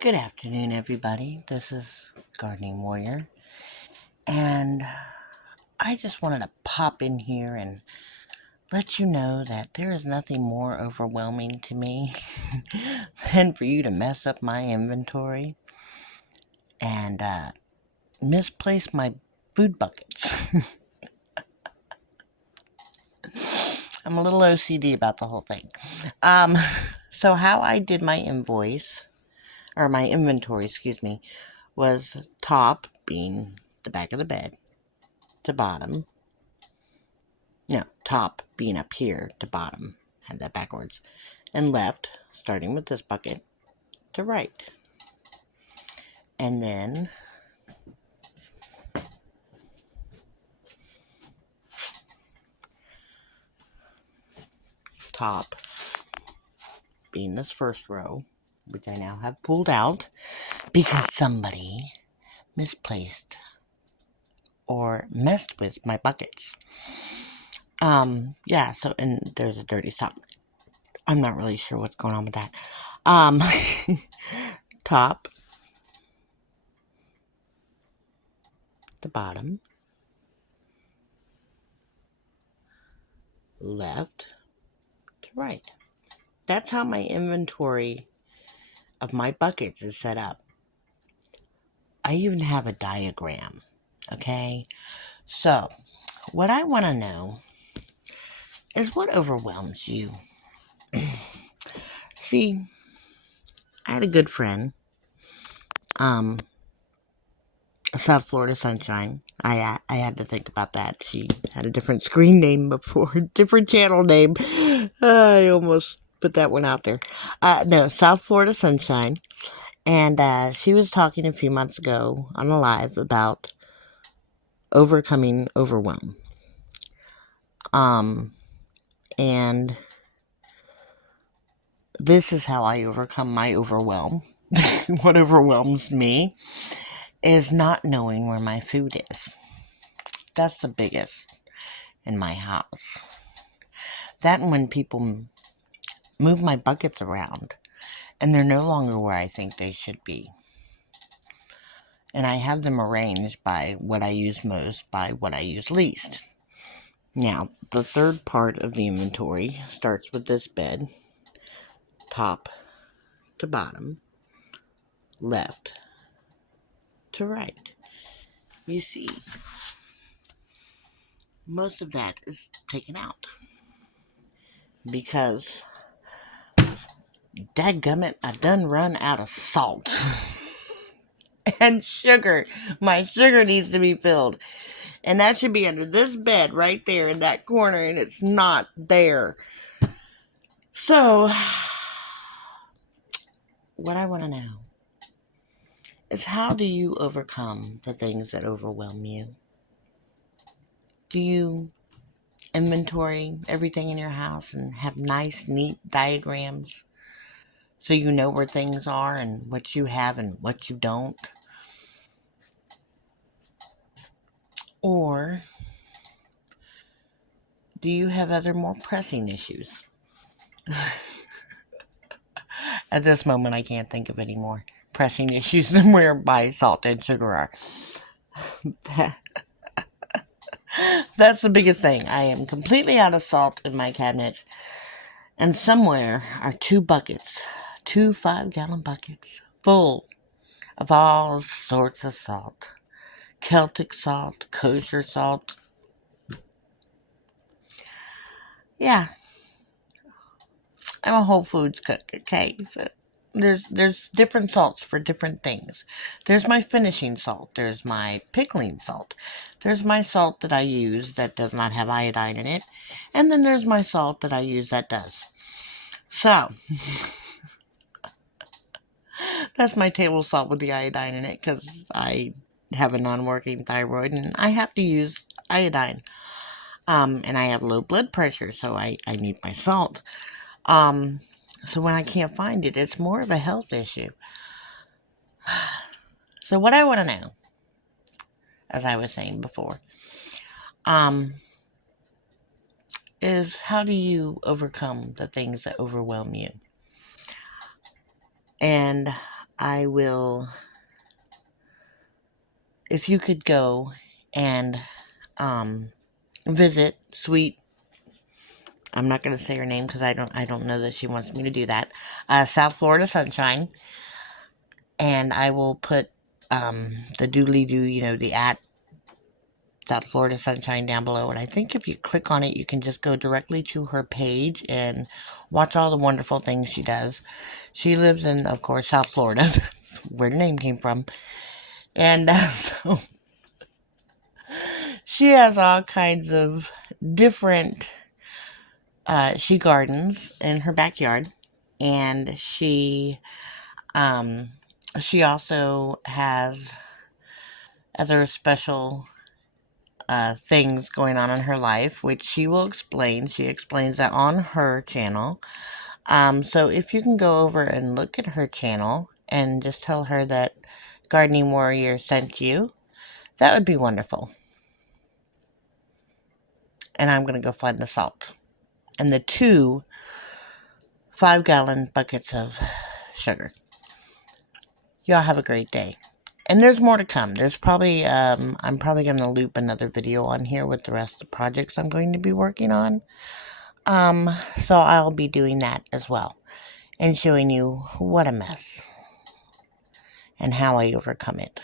Good afternoon, everybody. This is Gardening Warrior, and I just wanted to pop in here and let you know that there is nothing more overwhelming to me than for you to mess up my inventory and misplace my food buckets. I'm a little OCD about the whole thing. Um, so how I did my my inventory, excuse me, was top being the back of the bed to bottom. No, top being up here to bottom. Had that backwards. And left, starting with this bucket, to right. And then top being this first row, which I now have pulled out because somebody misplaced or messed with my buckets. Yeah, so, and there's a dirty sock. I'm not really sure what's going on with that. Um, top to bottom, left to right. That's how my inventory of my buckets is set up. I even have a diagram. Okay? So, what I want to know is what overwhelms you. See, I had a good friend, um, South Florida Sunshine. I had to think about that. She had a different screen name before, different channel name. I almost put that one out there. No, South Florida Sunshine. And she was talking a few months ago on a live about overcoming overwhelm. And this is how I overcome my overwhelm. What overwhelms me is not knowing where my food is. That's the biggest in my house. That and when people move my buckets around and they're no longer where I think they should be. And I have them arranged by what I use most, by what I use least. Now, the third part of the inventory starts with this bed, top to bottom, left to right. You see, most of that is taken out because, dadgummit, I done run out of salt and sugar. My sugar needs to be filled, and that should be under this bed right there in that corner, and it's not there. So, what I want to know is, how do you overcome the things that overwhelm you? Do you inventory everything in your house and have nice, neat diagrams so you know where things are and what you have and what you don't? Or do you have other more pressing issues? At this moment, I can't think of any more pressing issues than where my salt and sugar are. That's the biggest thing. I am completely out of salt in my cabinet, and somewhere are two buckets, two 5-gallon buckets, full of all sorts of salt. Celtic salt, kosher salt. Yeah, I'm a Whole Foods cook, okay? So there's different salts for different things. There's my finishing salt. There's my pickling salt. There's my salt that I use that does not have iodine in it. And then there's my salt that I use that does. So, that's my table salt with the iodine in it because I have a non-working thyroid and I have to use iodine. And I have low blood pressure, so I need my salt. So when I can't find it, it's more of a health issue. So what I want to know, as I was saying before, um, is, how do you overcome the things that overwhelm you? And I will, if you could go and visit Sweet, I'm not going to say her name because I don't know that she wants me to do that, South Florida Sunshine, and I will put the doodly doo, the at South Florida Sunshine down below. And I think if you click on it, you can just go directly to her page and watch all the wonderful things she does. She lives in, of course, South Florida. That's where the name came from. And so she has all kinds of different, she gardens in her backyard. And um, she also has other special things going on in her life, which she will explain. She explains that on her channel. So if you can go over and look at her channel and just tell her that Gardening Warrior sent you, that would be wonderful. And I'm going to go find the salt and the 2 5-gallon buckets of sugar. Y'all have a great day. And there's more to come. There's probably, I'm probably going to loop another video on here with the rest of the projects I'm going to be working on. So I'll be doing that as well and showing you what a mess and how I overcome it.